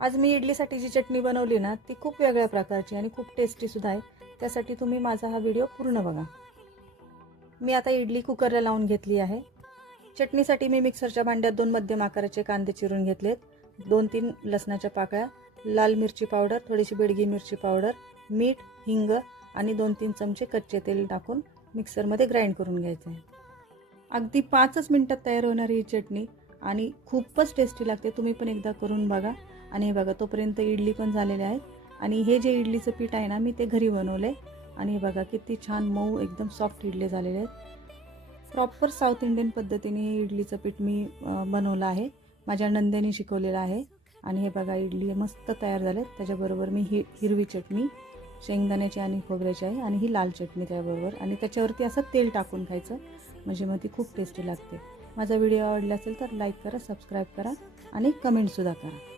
आज मी इडलीसाठी जी चटणी बनवली ना ती खूप वेगळ्या प्रकारची आणि खूप टेस्टी सुद्धा आहे. त्यासाठी तुम्ही माझा हा व्हिडिओ पूर्ण बघा. मी आता इडली कुकरला लावून घेतली आहे. चटणीसाठी मी मिक्सरच्या भांड्यात 2 मध्यम आकाराचे कांदे चिरून घेतलेत, 2-3 लसणाच्या पाकळ्या, लाल मिरची पावडर, थोडीशी बेडगी मिरची पावडर, मीठ, हिंग आणि 2-3 चमचे कच्चे तेल टाकून मिक्सरमध्ये ग्राइंड करून घ्यायचं आहे. अगदी 5च मिनिटात तयार होणारी ही चटणी आणि खूपच टेस्टी लागते. तुम्ही पण एकदा करून बघा. आणि हे बघा तोपर्यंत इडली पण झालेली आहे आणि हे जे इडलीचं पीठ आहे ना मी ते घरी बनवले आणि हे बघा किती छान मऊ एकदम सॉफ्ट इडले झालेले आहेत. प्रॉपर साऊथ इंडियन पद्धतीने हे इडलीचं पीठ मी बनवलं आहे. माझ्या नंदेने शिकवलेलं आहे. आणि हे बघा इडली मस्त तयार झाले. त्याच्याबरोबर मी हिरवी चटणी शेंगदाण्याची आणि खोबऱ्याची आहे आणि ही लाल चटणी त्याबरोबर आणि त्याच्यावरती असं तेल टाकून खायचं, म्हणजे मग ती खूप टेस्टी लागते. माझा व्हिडिओ आवडला असेल तर लाईक करा, सबस्क्राईब करा आणि कमेंटसुद्धा करा.